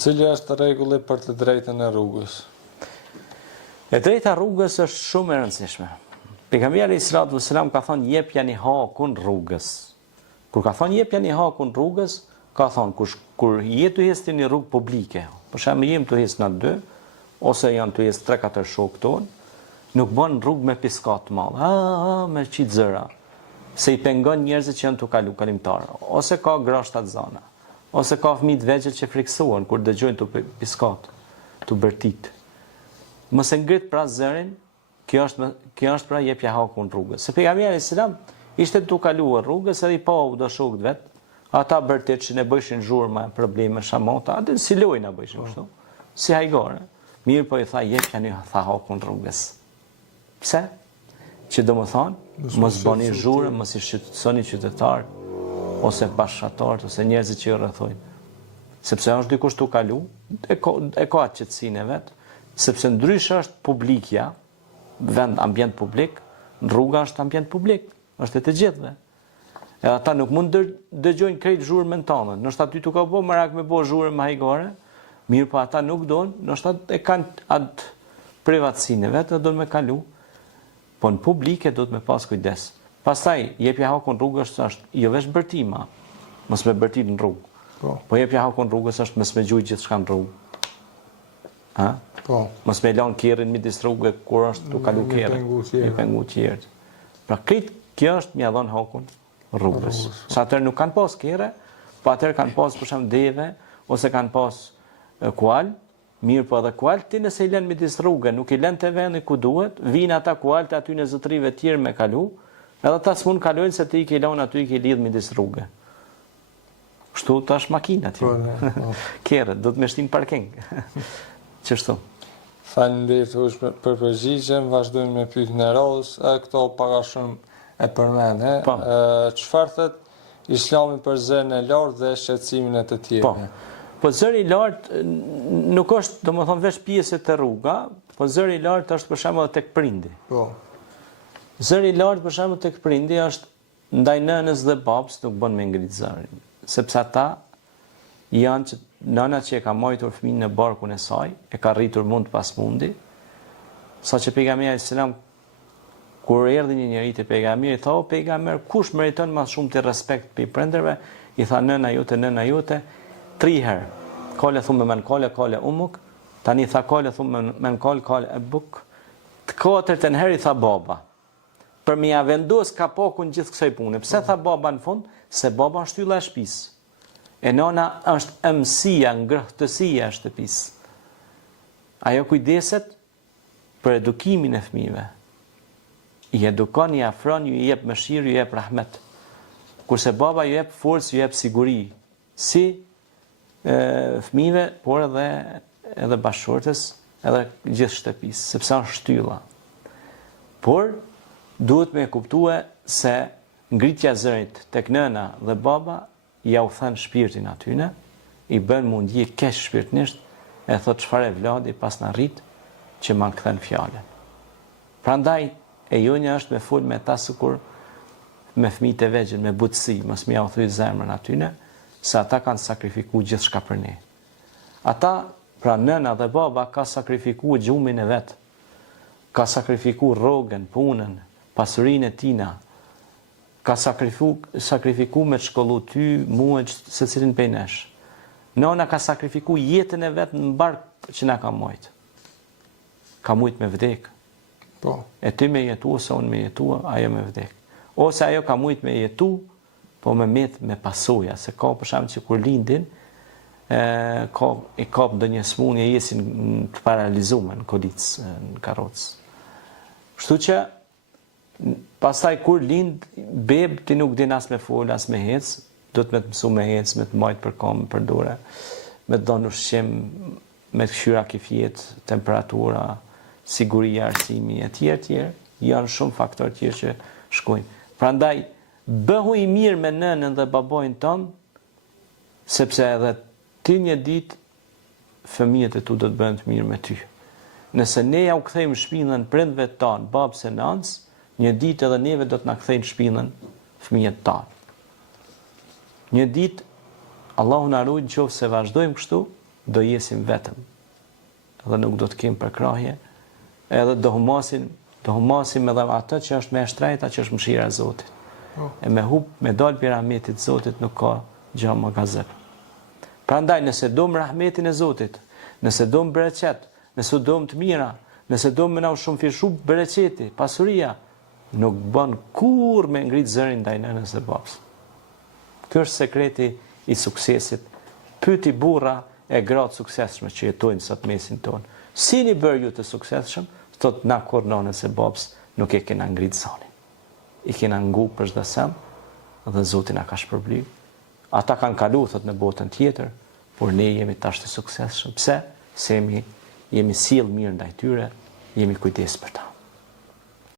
Cili është rregulli për të drejtën e rrugës? E drejta rrugës është shumë e rëndësishme. Pejgamberi sallallahu alajhi wasallam ka thënë jepjani hakun rrugës. Kur ka thënë jepjani hakun rrugës, ka thënë kur je të hes në rrugë publike, për shembull jem të hes në 2 ose janë të hes 3-4 shokë tonë, nuk bën rrugë me piskat të madhe, me qit zëra, se i pengon njerëzit që janë të kalimtar, ose ka grashta të zana, ose ka fëmijë të vegjël që friksohen kur dëgjojnë të piskat, të bërtit. Mos e ngrit pra zërin, kjo është pra jepja hakun rrugës. Se pejgamberi selam ishte të kaluar rrugës edhe i pa u do shokët vet, ata bërtet që ne bëjshin zhurma, probleme, shamata, atë si lojë na bëjshin kështu. Si hajgore. Mirë po i tha jepjani hakun rrugës. Pse? Që do më thonë, mos bëni zhurmë, mos i shqetësoni qytetar, ose bashkëtarët, ose njerëzit që i rrethojnë. Sepse është dikush të kalu, e ka atë qetësinë e vet, sepse ndryshe është publikja, vend ambient publik, rruga është ambient publik, është e të gjithëve. E ata nuk mund dëgjojnë krejt zhurmën tonë. Nështë aty të ka bo marak me bo zhurmë hajgore, mirë po ata nuk donë, nështë atë e kanë atë privatësinë e vetë, do të me kalu, po në publike do të me pas kujdes. Pastaj, jepja hakun rrugës është jo vesh bërtima, mos me bërtit në rrugë. Po jepja hakun rrugës është mos me gjujt gjithçka në rrugë. Ha? Po. Mos me lanë kerrin midis rrugëve kur është të kalu kerrin, i pengu qerët. Pra kjo është mja dhënë hakun rrugës. Sa atër nuk kanë pas kere, po atër kanë pas për shembull deve, ose kanë pas kual, mirë po edhe kual, ti nëse i lënë midis rrugë, nuk i lënë të vendi ku duhet, vinë ata kual të aty në zotrive tjerë me kalu, edhe ta s'mund kalojnë se ti i ke lanë aty i ke lidh midis rrugë. Kështu tash makina ti. Kere, do të me shtin parking. Qështu? Faleminderit për përgjigjen, vazhdojmë me pyetjen e radhës, këto para shumë e përmend, çfarë thot Islami për zërin e lartë dhe shqetësimin e të tjerëve? Po zëri i lartë nuk është, domethënë veç pjesë të rruga, po zëri i lartë është për shembull tek prindi. Po. Zëri i lartë për shembull tek prindi është ndaj nënës dhe babës nuk bën me ngrit zërin, sepse ata janë që nëna që e ka majtur fëmijën në barkun e saj, e ka rritur mund pas mundi, saqë pejgamberi selam kur erdhi një njeri te pejgamberi, tha o pejgamber, kush meriton më shumë të respekt për prindërve? I tha nëna jote, 3 herë. Kale thumë men kale umuk, tani tha kale thumë men kale ebuk, të 4 herë i tha baba. Për mi ja vendos kapokun gjithë kësaj pune. Pse tha baba në fund? Se baba është shtylla e shtëpisë. E nona është ëmsia, ngrohtësia e shtëpisë. Ajo kujdeset për edukimin e fëmijëve. I edukon, i afron, ju jep mëshirë, ju jep rahmet. Kurse baba ju jep forcë, ju jep siguri. Si fëmijëve, por edhe bashkëshortes, edhe gjithë shtëpisë, sepse është shtylla. Por duhet me kuptue se ngritja zërit tek nëna dhe baba ja u thën shpirtin atyne, i bën mundje keq shpirtnisht, e thot çfarë vladi pas na rrit që ma kthen fjalën. Prandaj e jonja është me fol me ta sikur me fëmijët e vegjël, me butësi, mos më ja u thyj zemrën atyne, se ata kanë sakrifikuar gjithçka për ne. Ata, pra nëna dhe baba, ka sakrifikuar gjumin e vet, ka sakrifikuar rrogën, punën, pasurinë e tina, ka sakrifikuar me të shkollu ty, mua, secilin prej nesh. Nona ka sakrifikuar jetën e vet në bark që na ka mujt. Ka mujt me vdek. Po. E ti me jetu, ose unë me jetu, ajo me vdek. Ose ajo ka mujt me jetu, po me met me pasoja, se ka për shembull që kur lindin, i kap ndonjë smundje, jesin të paralizuar në kolicë, në karrocë. Kështu që pastaj kur lind beb, ti nuk din as me fol, as me hec, do të me të mësu me hec, me të majt për kom, për dore, me të dhënë ushqim, me të këshyra kifjet, temperatura, siguria, arsimi, e tjerë, janë shumë faktorë tjerë që shkojnë. Prandaj, bëhu i mirë me nënën dhe babojnë tonë, sepse edhe ti një ditë, fëmijët e tu do të bëhen të mirë me ty. Nëse ne ja u kthejmë shpinën prindve tanë, babës e nanës, një ditë edhe neve do të na kthejnë shpinën fëmijët tanë. Një ditë, Allahu na ruaj nëse vazhdojmë kështu, do jesim vetëm, edhe nuk do të kemë përkrahje, edhe do humasim edhe atë që është me shtrejta, që është mëshira e Zotit. E me me dalë për rahmetit Zotit nuk ka gjë më gazep. Prandaj, nëse dom rahmetin e Zotit, nëse dom bereqet, nëse dom të mira, nëse dom me na shumëfishu bereqeti, pasuria, nuk bën kur me ngrit zërin ndaj nënës e babës. Ky është sekreti i suksesit. Pyeti burra e gratë suksesshme që jetojnë sot mesin tonë. Si një bërë ju të suksesshëm, thot na kur nënës e babës nuk e kena ngrit zonin. I kena ngu për çdo sem, dhe Zoti na ka shpërbly. Ata kanë kalu, thot, në botën tjetër, por ne jemi tash të suksesshëm. Pse? Se jemi sjell mirë ndaj tyre, jemi kujdes për ta.